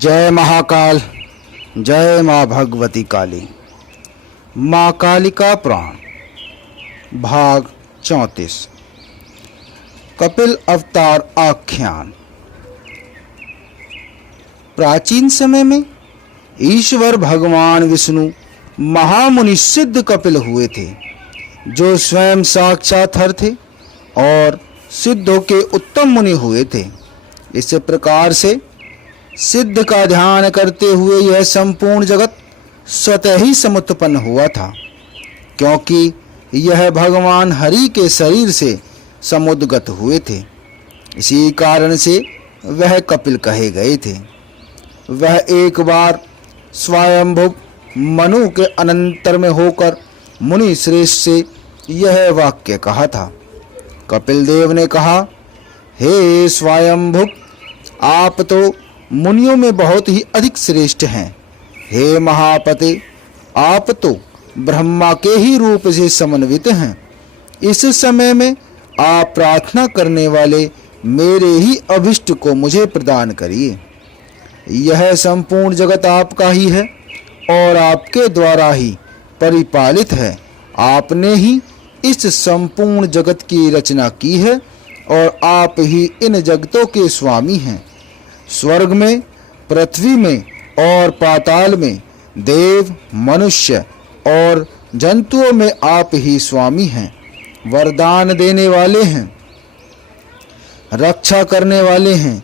जय महाकाल, जय माँ भगवती काली। माँ कालिका पुराण भाग 34। कपिल अवतार आख्यान। प्राचीन समय में ईश्वर भगवान विष्णु महामुनि सिद्ध कपिल हुए थे, जो स्वयं साक्षात हर थे और सिद्धों के उत्तम मुनि हुए थे। इस प्रकार से सिद्ध का ध्यान करते हुए यह संपूर्ण जगत स्वतः ही समुत्पन्न हुआ था, क्योंकि यह भगवान हरि के शरीर से समुद्गत हुए थे। इसी कारण से वह कपिल कहे गए थे। वह एक बार स्वयंभुव मनु के अनंतर में होकर मुनि श्रेष्ठ से यह वाक्य कहा था। कपिल देव ने कहा, हे स्वयंभुव, आप तो मुनियों में बहुत ही अधिक श्रेष्ठ हैं। हे महापते, आप तो ब्रह्मा के ही रूप से समन्वित हैं। इस समय में आप प्रार्थना करने वाले मेरे ही अभिष्ट को मुझे प्रदान करिए। यह संपूर्ण जगत आपका ही है और आपके द्वारा ही परिपालित है। आपने ही इस संपूर्ण जगत की रचना की है और आप ही इन जगतों के स्वामी हैं। स्वर्ग में, पृथ्वी में और पाताल में, देव, मनुष्य और जंतुओं में आप ही स्वामी हैं। वरदान देने वाले हैं, रक्षा करने वाले हैं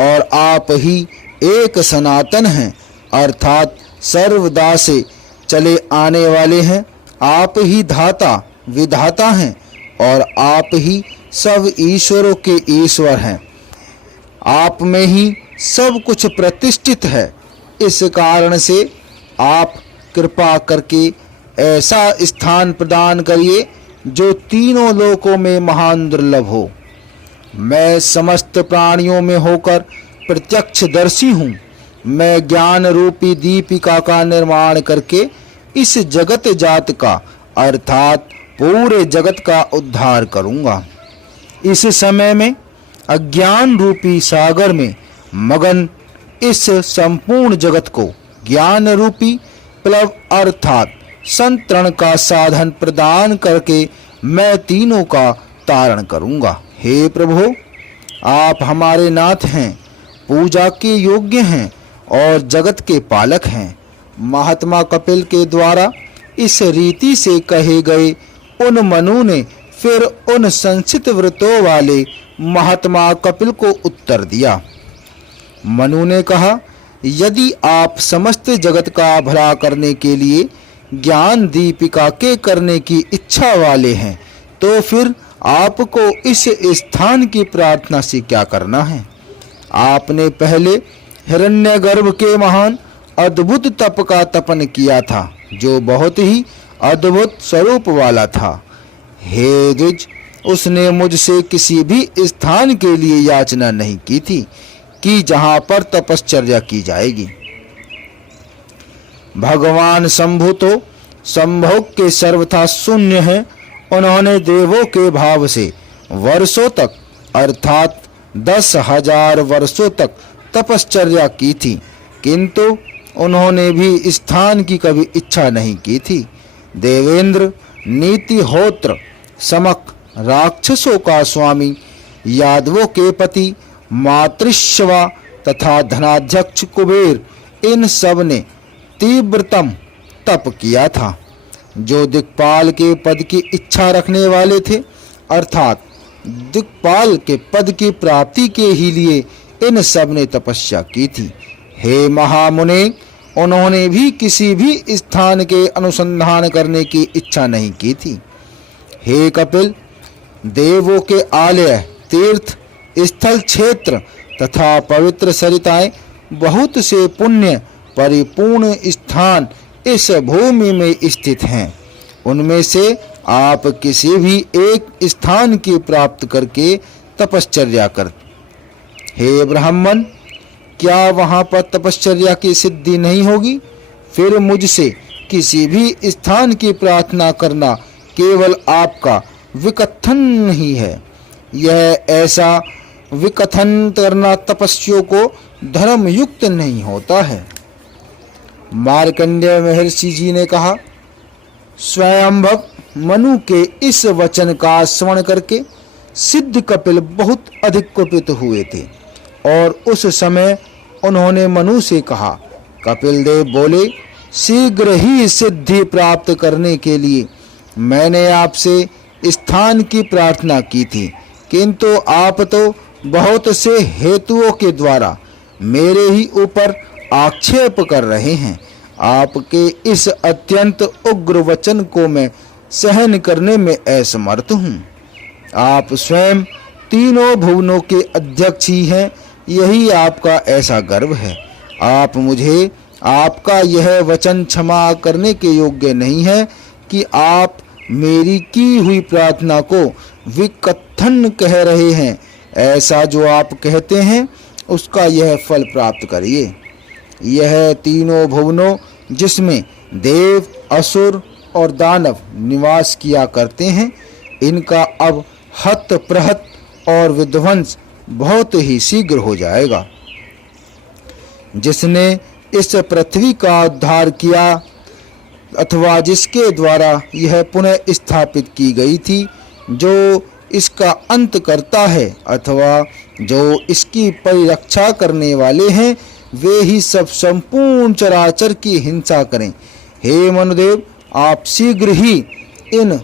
और आप ही एक सनातन हैं, अर्थात सर्वदा से चले आने वाले हैं। आप ही धाता विधाता हैं और आप ही सब ईश्वरों के ईश्वर हैं। आप में ही सब कुछ प्रतिष्ठित है। इस कारण से आप कृपा करके ऐसा स्थान प्रदान करिए जो तीनों लोकों में महान दुर्लभ हो। मैं समस्त प्राणियों में होकर प्रत्यक्षदर्शी हूँ। मैं ज्ञान रूपी दीपिका का निर्माण करके इस जगत जात का अर्थात पूरे जगत का उद्धार करूँगा। इस समय में अज्ञान रूपी सागर में मगन इस संपूर्ण जगत को ज्ञान रूपी प्लव अर्थात संतरण का साधन प्रदान करके मैं तीनों का तारण करूंगा। हे प्रभु, आप हमारे नाथ हैं, पूजा के योग्य हैं और जगत के पालक हैं। महात्मा कपिल के द्वारा इस रीति से कहे गए उन मनु ने फिर उन संचित व्रतों वाले महात्मा कपिल को उत्तर दिया। मनु ने कहा, यदि आप समस्त जगत का भला करने के लिए ज्ञान दीपिका के करने की इच्छा वाले हैं, तो फिर आपको इस स्थान की प्रार्थना से क्या करना है। आपने पहले हिरण्यगर्भ के महान अद्भुत तप का तपन किया था, जो बहुत ही अद्भुत स्वरूप वाला था। हे द्विज, उसने मुझसे किसी भी स्थान के लिए याचना नहीं की थी कि जहां पर तपश्चर्या की जाएगी। भगवान शंभु तो संभोग के सर्वथा शून्य हैं। उन्होंने देवों के भाव से वर्षों तक अर्थात 10,000 वर्षों तक तपश्चर्या की थी, किंतु उन्होंने भी स्थान की कभी इच्छा नहीं की थी। देवेंद्र, नीतिहोत्र, समक, राक्षसों का स्वामी, यादवों के पति, मातृश्वा तथा धनाध्यक्ष कुबेर, इन सब ने तीव्रतम तप किया था। जो दिक्पाल के पद की इच्छा रखने वाले थे, अर्थात दिक्पाल के पद की प्राप्ति के ही लिए इन सब ने तपस्या की थी। हे महामुने, उन्होंने भी किसी भी स्थान के अनुसंधान करने की इच्छा नहीं की थी। हे कपिल, देवों के आलय, तीर्थ स्थल, क्षेत्र तथा पवित्र सरिताएं, बहुत से पुण्य परिपूर्ण स्थान इस भूमि में स्थित हैं। उनमें से आप किसी भी एक स्थान की प्राप्त करके तपश्चर्या कर। हे ब्राह्मण, क्या वहां पर तपश्चर्या की सिद्धि नहीं होगी? फिर मुझसे किसी भी स्थान की प्रार्थना करना केवल आपका विकथन ही है। यह ऐसा विकथन करना तपस्वियों को धर्म युक्त नहीं होता है। मार्कंडेय महर्षि जी ने कहा, स्वयंभव मनु के इस वचन का श्रवण करके सिद्ध कपिल बहुत अधिक कुपित हुए थे और उस समय उन्होंने मनु से कहा, कपिल देव बोले, शीघ्र ही सिद्धि प्राप्त करने के लिए मैंने आपसे स्थान की प्रार्थना की थी, किंतु आप तो बहुत से हेतुओं के द्वारा मेरे ही ऊपर आक्षेप कर रहे हैं। आपके इस अत्यंत उग्र वचन को मैं सहन करने में असमर्थ हूँ। आप स्वयं तीनों भुवनों के अध्यक्ष ही हैं, यही आपका ऐसा गर्व है। आप मुझे आपका यह वचन क्षमा करने के योग्य नहीं है कि आप मेरी की हुई प्रार्थना को विकथन कह रहे हैं। ऐसा जो आप कहते हैं उसका यह फल प्राप्त करिए। यह तीनों भुवनों जिसमें देव, असुर और दानव निवास किया करते हैं, इनका अब हत प्रहत और विध्वंस बहुत ही शीघ्र हो जाएगा। जिसने इस पृथ्वी का उद्धार किया अथवा जिसके द्वारा यह पुनः स्थापित की गई थी, जो इसका अंत करता है अथवा जो इसकी परिरक्षा करने वाले हैं, वे ही सब संपूर्ण चराचर की हिंसा करें। हे मनुदेव, आप शीघ्र ही इन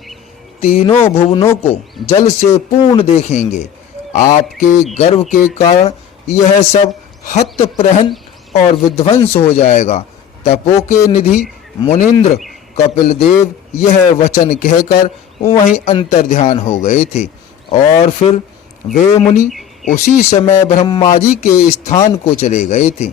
तीनों भुवनों को जल से पूर्ण देखेंगे। आपके गर्व के कारण यह सब हत प्रहन और विध्वंस हो जाएगा। तपो के निधि मुनिंद्र कपिल देव यह वचन कहकर वहीं अंतर्ध्यान हो गए थे और फिर वे मुनि उसी समय ब्रह्मा जी के स्थान को चले गए थे।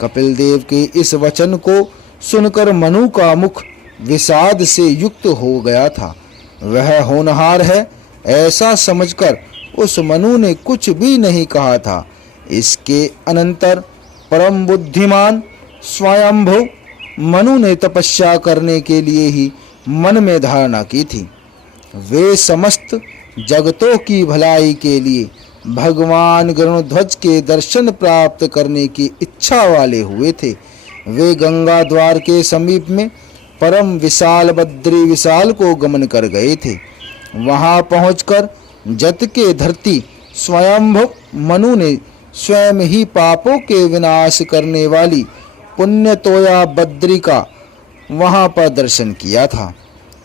कपिल देव के इस वचन को सुनकर मनु का मुख विषाद से युक्त हो गया था। वह होनहार है ऐसा समझकर उस मनु ने कुछ भी नहीं कहा था। इसके अनंतर परम बुद्धिमान स्वयंभु मनु ने तपस्या करने के लिए ही मन में धारणा की थी। वे समस्त जगतों की भलाई के लिए भगवान गरुड़ध्वज के दर्शन प्राप्त करने की इच्छा वाले हुए थे। वे गंगा द्वार के समीप में परम विशाल बद्री विशाल को गमन कर गए थे। वहां पहुंचकर जत के धरती स्वयंभु मनु ने स्वयं ही पापों के विनाश करने वाली पुण्य तोया बद्री का वहां पर दर्शन किया था,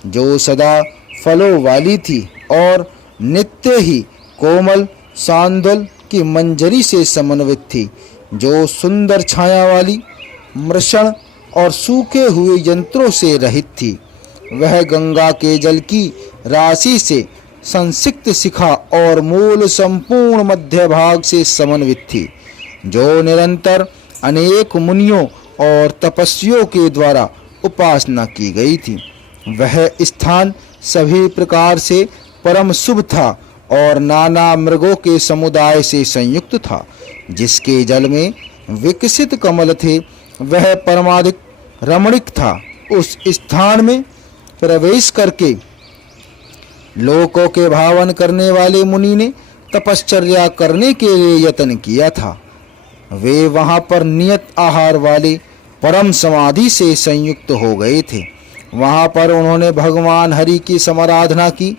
जो सदा फलों वाली थी और नित्य ही कोमल सांदल की मंजरी से समन्वित थी, जो सुंदर छाया वाली मृषण और सूखे हुए यंत्रों से रहित थी। वह गंगा के जल की राशि से संसिक्त शिखा और मूल संपूर्ण मध्य भाग से समन्वित थी, जो निरंतर अनेक मुनियों और तपस्वियों के द्वारा उपासना की गई थी। वह स्थान सभी प्रकार से परम शुभ था और नाना मृगों के समुदाय से संयुक्त था। जिसके जल में विकसित कमल थे वह परमाधिक रमणीक था। उस स्थान में प्रवेश करके लोकों के भावन करने वाले मुनि ने तपश्चर्या करने के लिए यत्न किया था। वे वहां पर नियत आहार वाले परम समाधि से संयुक्त हो गए थे। वहां पर उन्होंने भगवान हरि की समाराधना की,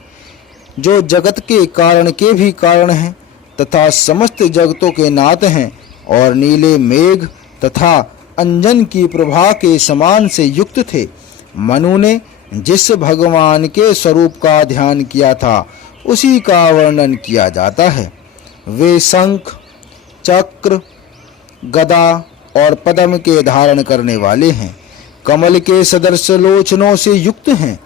जो जगत के कारण के भी कारण हैं तथा समस्त जगतों के नाथ हैं और नीले मेघ तथा अंजन की प्रभा के समान से युक्त थे। मनु ने जिस भगवान के स्वरूप का ध्यान किया था उसी का वर्णन किया जाता है। वे शंख, चक्र, गदा और पद्म के धारण करने वाले हैं। कमल के सदृश लोचनों से युक्त हैं।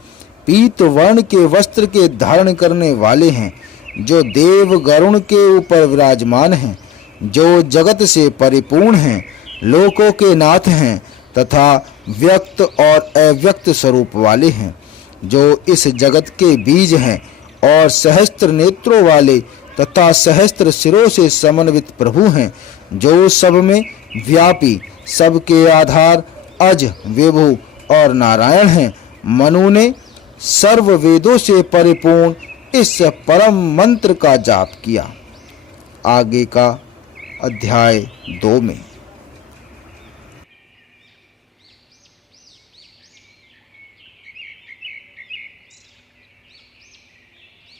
पीत वर्ण के वस्त्र के धारण करने वाले हैं, जो देव गरुण के ऊपर विराजमान हैं, जो जगत से परिपूर्ण हैं, लोकों के नाथ हैं तथा व्यक्त और अव्यक्त स्वरूप वाले हैं, जो इस जगत के बीज हैं और सहस्त्र नेत्रों वाले तथा सहस्त्र सिरों से समन्वित प्रभु हैं, जो सब में व्यापी, सबके आधार, अज, विभु और नारायण हैं। मनु ने सर्व वेदों से परिपूर्ण इस परम मंत्र का जाप किया। आगे का अध्याय 2 में।